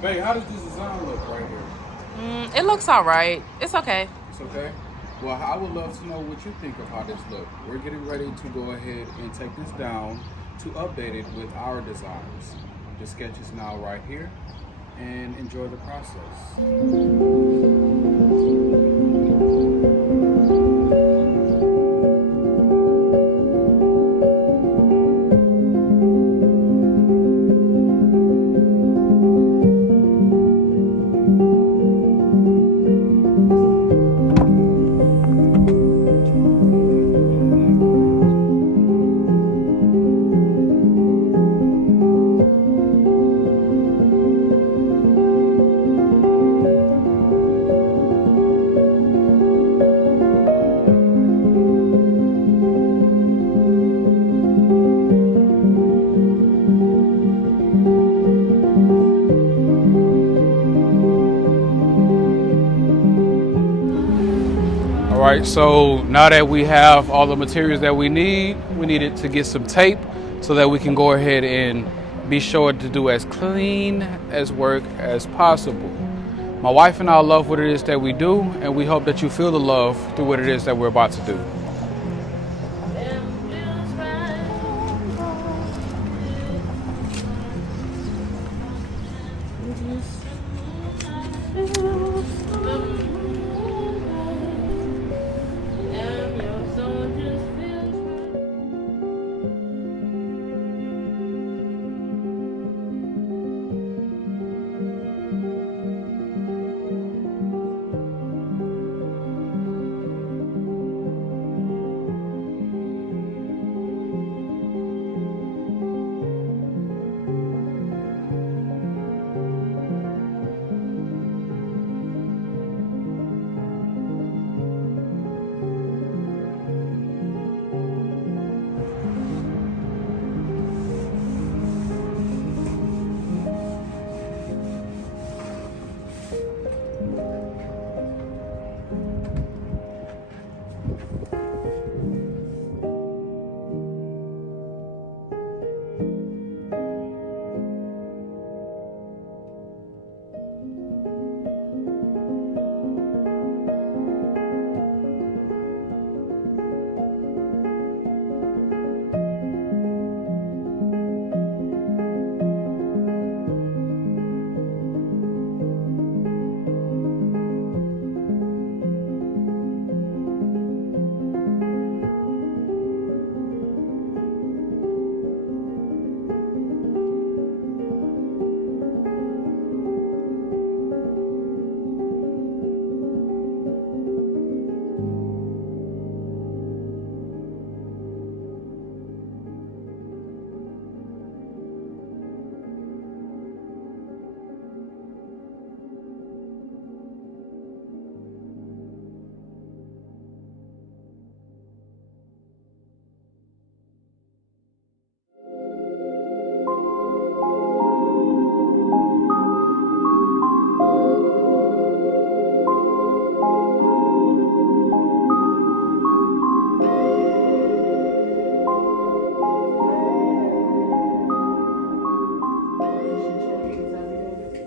Babe, how does this design look right here? It looks all right. It's okay. It's okay? Well, I would love to know what you think of how this looks. We're getting ready to go ahead and take this down to update it with our designs. The sketch is now right here, and enjoy the process. All right, so now that we have all the materials that we needed to get some tape so that we can go ahead and be sure to do as clean as work as possible. My wife and I love what it is that we do, and we hope that you feel the love through what it is that we're about to do.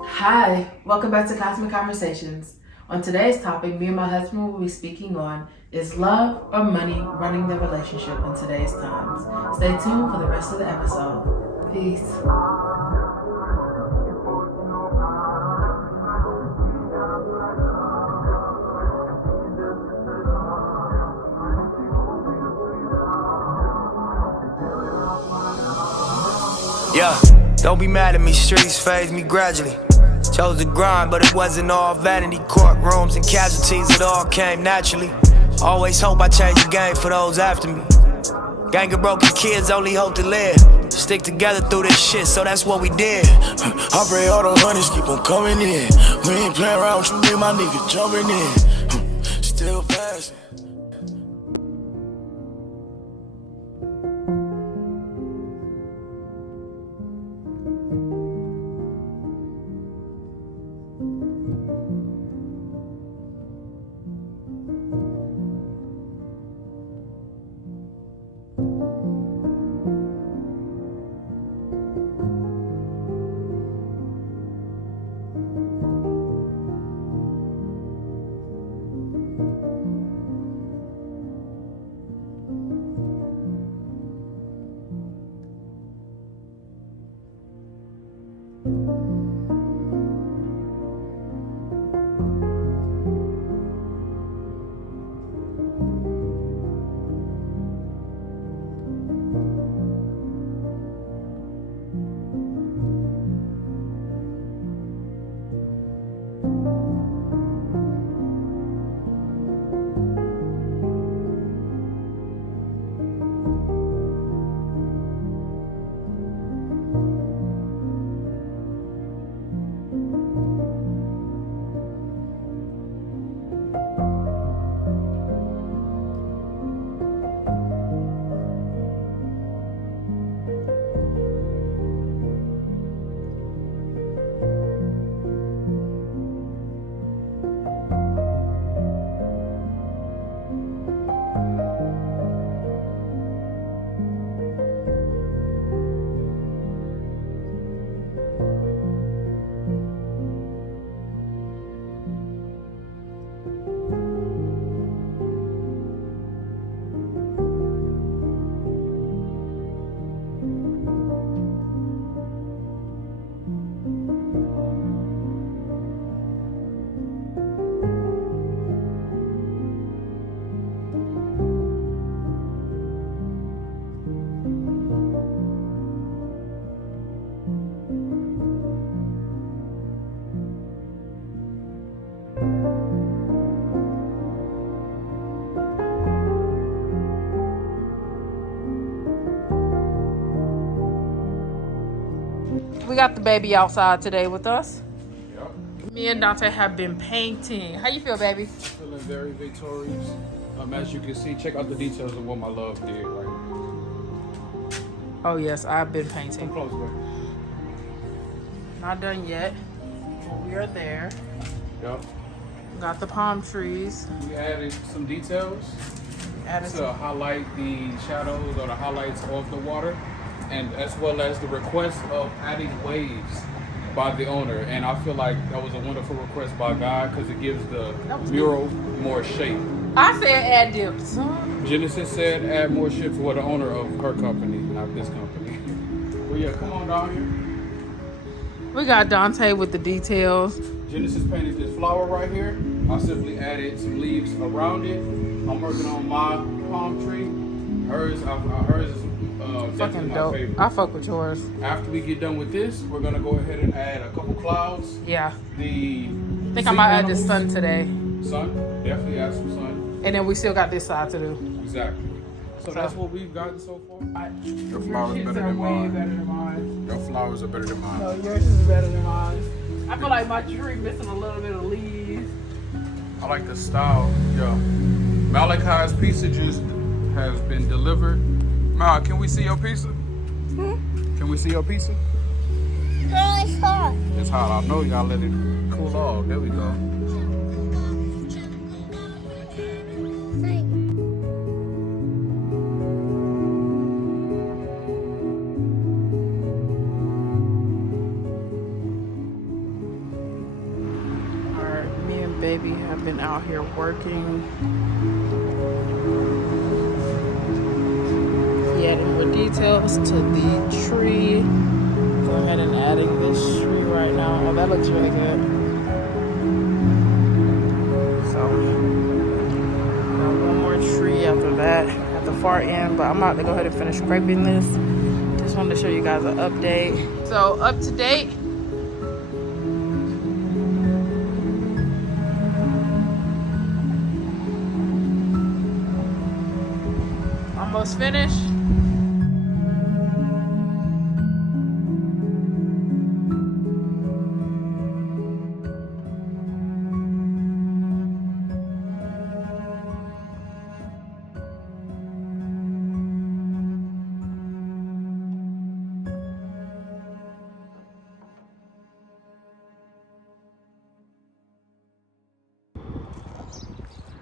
Hi, welcome back to Cosmic Conversations. On today's topic, me and my husband will be speaking on is love or money running the relationship in today's times. Stay tuned for the rest of the episode. Peace. Yeah, don't be mad at me, streets phase me gradually. Chose to grind, but it wasn't all vanity. Courtrooms and casualties, it all came naturally. Always hope I change the game for those after me. Gang of broken kids only hope to live. Stick together through this shit, so that's what we did. I pray all the honeys keep on coming in. We ain't playing around with you, me and my nigga jumping in. Still passing. We got the baby outside today with us. Yep. Me and Dante have been painting. How you feel, baby? Feeling very victorious. As you can see, check out the details of what my love did. Right. Oh yes, I've been Come painting. close, baby. Not done yet, but we are there. Yep. Got the palm trees. We added some details Added to some. highlight the shadows or the highlights of the water, and as well as the request of adding waves by the owner. And I feel like that was a wonderful request by God because it gives the mural more shape. I said add dips. Genesis said add more shape for the owner of her company, not this company. Well, yeah, come on down here. We got Dante with the details. Genesis painted this flower right here. I simply added some leaves around it. I'm working on my palm tree. Hers is definitely Fucking my dope. favorite. I fuck with yours. After we get done with this, we're gonna go ahead and add a couple clouds. Yeah. The I think I might add the sun today. Sun, definitely add some sun. And then we still got this side to do. Exactly. So that's what we've gotten so far. Your Your flowers kids better are than way mine. better than mine. Your flowers are better than mine. No, yours is better than mine. I feel like my tree missing a little bit of leaves. I like the style. Yeah. Malachi's pizza juice has been delivered. Mal, can we see your pizza? Can we see your pizza? No, it's hot. It's hot. I know you gotta let it cool off. There we go. Alright, me and baby have been out here working. He added more details to the tree. Go ahead and adding this tree right now. Oh, that looks really good. So, got one more tree after that at the far end, but I'm about to go ahead and finish scraping this. Just wanted to show you guys an update. So, up to date. Almost finished.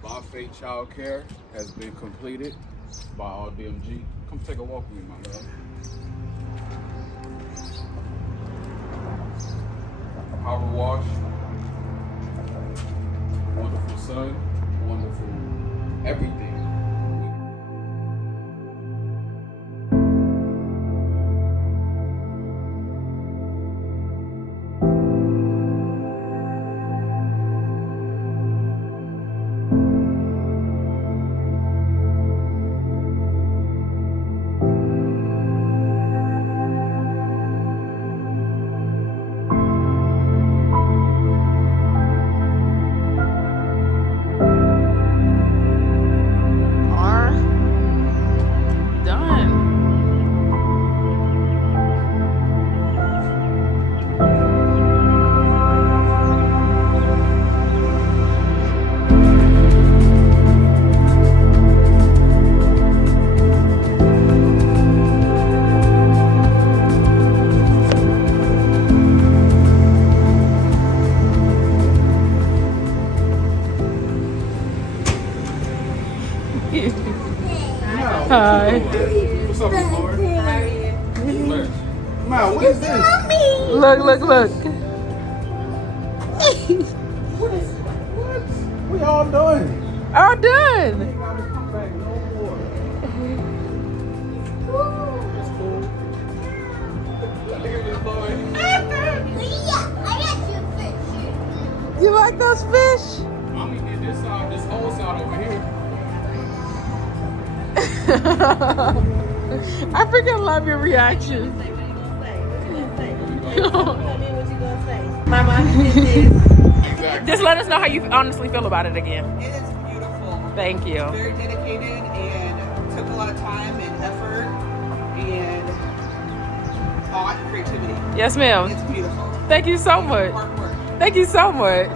By Faith Childcare has been completed by ALL DMG. Come take a walk with me, my love. Power wash. Wonderful sun. Wonderful everything. Hi. What's up, Lord? Man, what is this? Look, look, look. What? We all done. All done. Ain't gotta come back no more. It's cool. Look at this boy. You like those fish? I'm gonna get this side, this whole side over here. I freaking love your reaction. My mom did this. Exactly. Just let us know how you honestly feel about it again. It is beautiful. Thank you. Very dedicated and took a lot of time and effort and thought and creativity. Yes, ma'am. It's beautiful. Thank you so much. Hard work. Thank you so much.